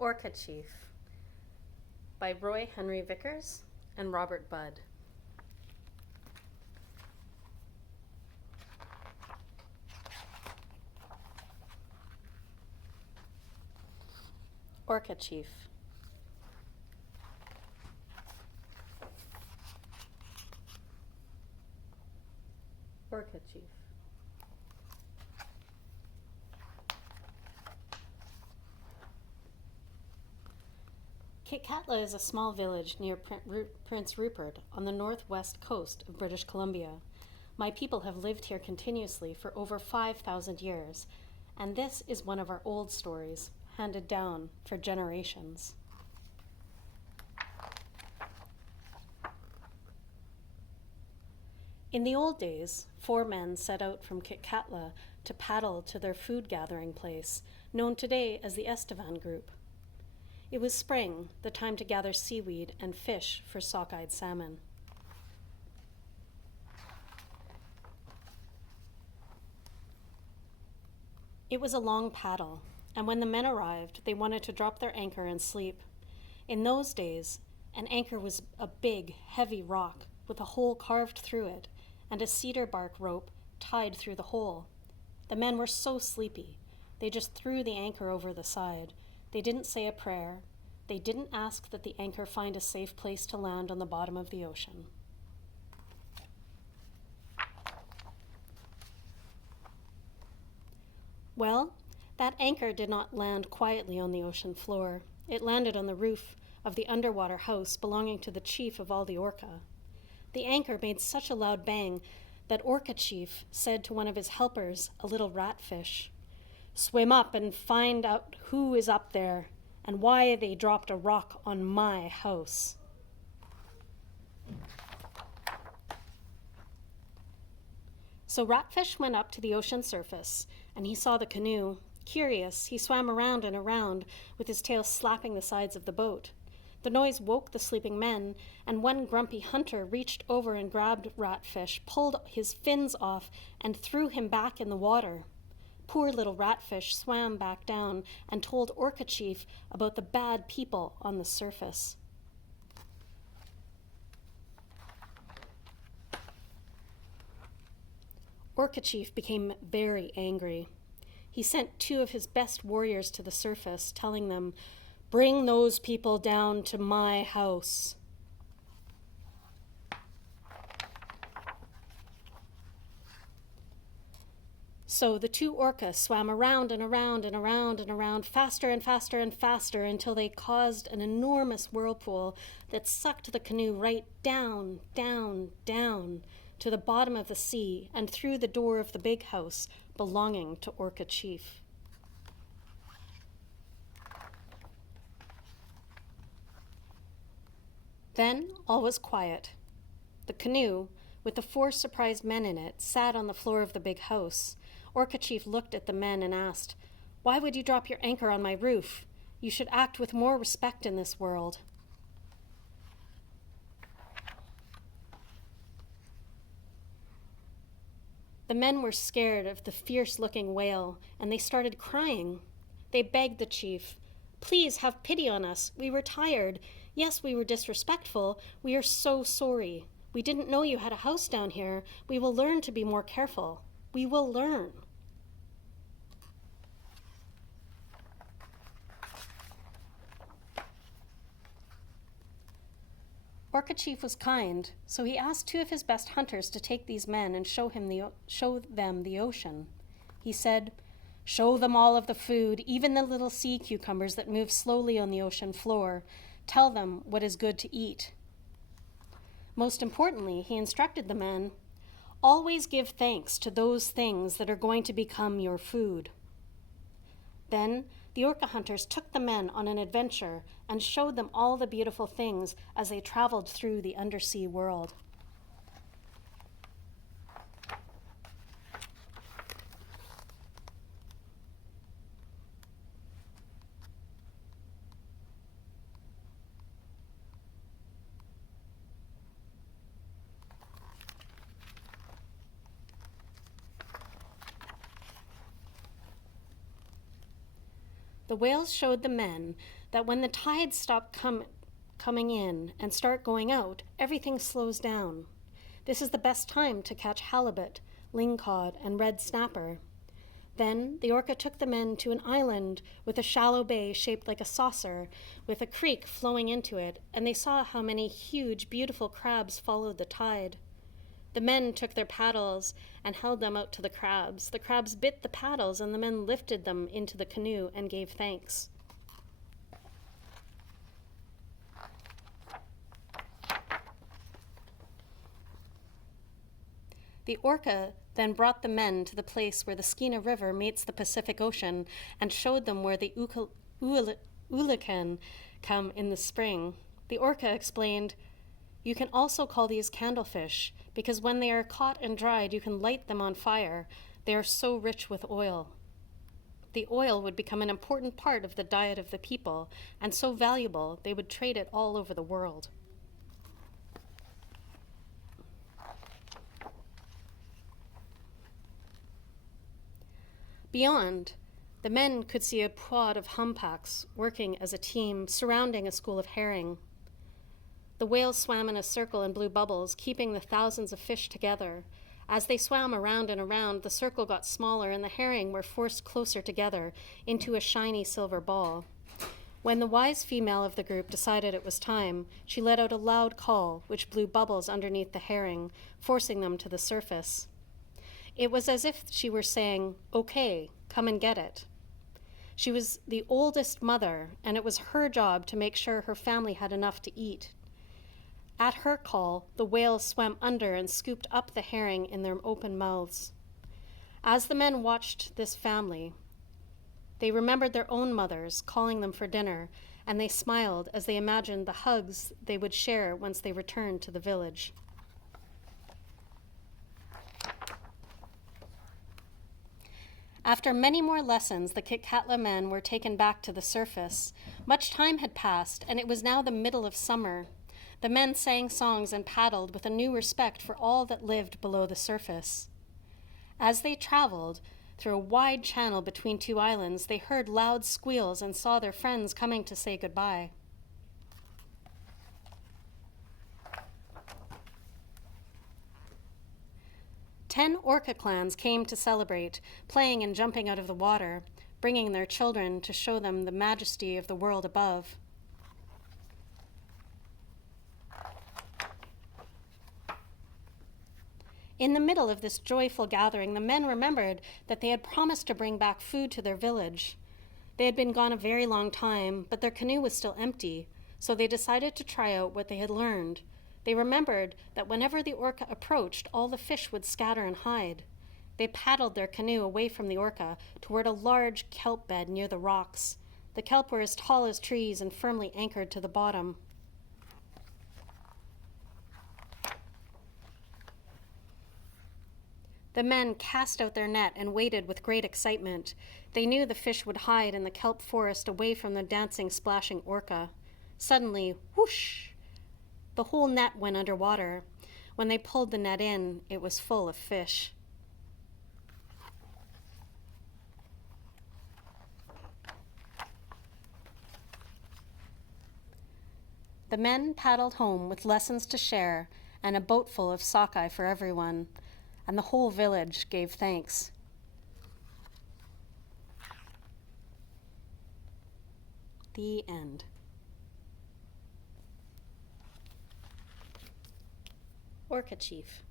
Orca Chief by Roy Henry Vickers and Robert Budd. Orca Chief. Orca Chief. Kitkatla is a small village near Prince Rupert on the northwest coast of British Columbia. My people have lived here continuously for over 5,000 years, and this is one of our old stories, handed down for generations. In the old days, 4 men set out from Kitkatla to paddle to their food gathering place, known today as the Estevan Group. It was spring, the time to gather seaweed and fish for sockeyed salmon. It was a long paddle, and when the men arrived, they wanted to drop their anchor and sleep. In those days, an anchor was a big, heavy rock with a hole carved through it and a cedar bark rope tied through the hole. The men were so sleepy, they just threw the anchor over the side. They didn't say a prayer. They didn't ask that the anchor find a safe place to land on the bottom of the ocean. Well, that anchor did not land quietly on the ocean floor. It landed on the roof of the underwater house belonging to the chief of all the Orca. The anchor made such a loud bang that Orca Chief said to one of his helpers, a little ratfish, "Swim up and find out who is up there and why they dropped a rock on my house." So Ratfish went up to the ocean surface and he saw the canoe. Curious, he swam around and around with his tail slapping the sides of the boat. The noise woke the sleeping men, and one grumpy hunter reached over and grabbed Ratfish, pulled his fins off, and threw him back in the water. Poor little Ratfish swam back down and told Orca Chief about the bad people on the surface. Orca Chief became very angry. He sent 2 of his best warriors to the surface, telling them, "Bring those people down to my house." So the 2 orcas swam around and around and around and around, faster and faster and faster, until they caused an enormous whirlpool that sucked the canoe right down, down, down to the bottom of the sea and through the door of the big house belonging to Orca Chief. Then all was quiet. The canoe, with the 4 surprised men in it, sat on the floor of the big house. Orca Chief looked at the men and asked, "Why would you drop your anchor on my roof? You should act with more respect in this world." The men were scared of the fierce-looking whale, and they started crying. They begged the chief, "Please have pity on us. We were tired. Yes, we were disrespectful. We are so sorry. We didn't know you had a house down here. We will learn to be more careful. We will learn." Orca Chief was kind, so he asked 2 of his best hunters to take these men and show them the ocean. He said, "Show them all of the food, even the little sea cucumbers that move slowly on the ocean floor. Tell them what is good to eat." Most importantly, he instructed the men, "Always give thanks to those things that are going to become your food." Then the orca hunters took the men on an adventure and showed them all the beautiful things as they traveled through the undersea world. The whales showed the men that when the tides stop coming in and start going out, everything slows down. This is the best time to catch halibut, lingcod, and red snapper. Then the orca took the men to an island with a shallow bay shaped like a saucer, with a creek flowing into it, and they saw how many huge, beautiful crabs followed the tide. The men took their paddles and held them out to the crabs. The crabs bit the paddles, and the men lifted them into the canoe and gave thanks. The orca then brought the men to the place where the Skeena River meets the Pacific Ocean and showed them where the Ulukan come in the spring. The orca explained, "You can also call these candlefish because when they are caught and dried, you can light them on fire. They are so rich with oil." The oil would become an important part of the diet of the people, and so valuable they would trade it all over the world. Beyond, the men could see a pod of humpbacks working as a team surrounding a school of herring. The whales swam in a circle and blew bubbles, keeping the thousands of fish together. As they swam around and around, the circle got smaller and the herring were forced closer together into a shiny silver ball. When the wise female of the group decided it was time, she let out a loud call, which blew bubbles underneath the herring, forcing them to the surface. It was as if she were saying, "Okay, come and get it." She was the oldest mother, and it was her job to make sure her family had enough to eat. At her call, the whales swam under and scooped up the herring in their open mouths. As the men watched this family, they remembered their own mothers calling them for dinner, and they smiled as they imagined the hugs they would share once they returned to the village. After many more lessons, the Kitkatla men were taken back to the surface. Much time had passed, and it was now the middle of summer. The men sang songs and paddled with a new respect for all that lived below the surface. As they traveled through a wide channel between two islands, they heard loud squeals and saw their friends coming to say goodbye. Ten orca clans came to celebrate, playing and jumping out of the water, bringing their children to show them the majesty of the world above. In the middle of this joyful gathering, the men remembered that they had promised to bring back food to their village. They had been gone a very long time, but their canoe was still empty, so they decided to try out what they had learned. They remembered that whenever the orca approached, all the fish would scatter and hide. They paddled their canoe away from the orca toward a large kelp bed near the rocks. The kelp were as tall as trees and firmly anchored to the bottom. The men cast out their net and waited with great excitement. They knew the fish would hide in the kelp forest away from the dancing, splashing orca. Suddenly, whoosh! The whole net went underwater. When they pulled the net in, it was full of fish. The men paddled home with lessons to share and a boatful of sockeye for everyone, and the whole village gave thanks. The end. Orca Chief.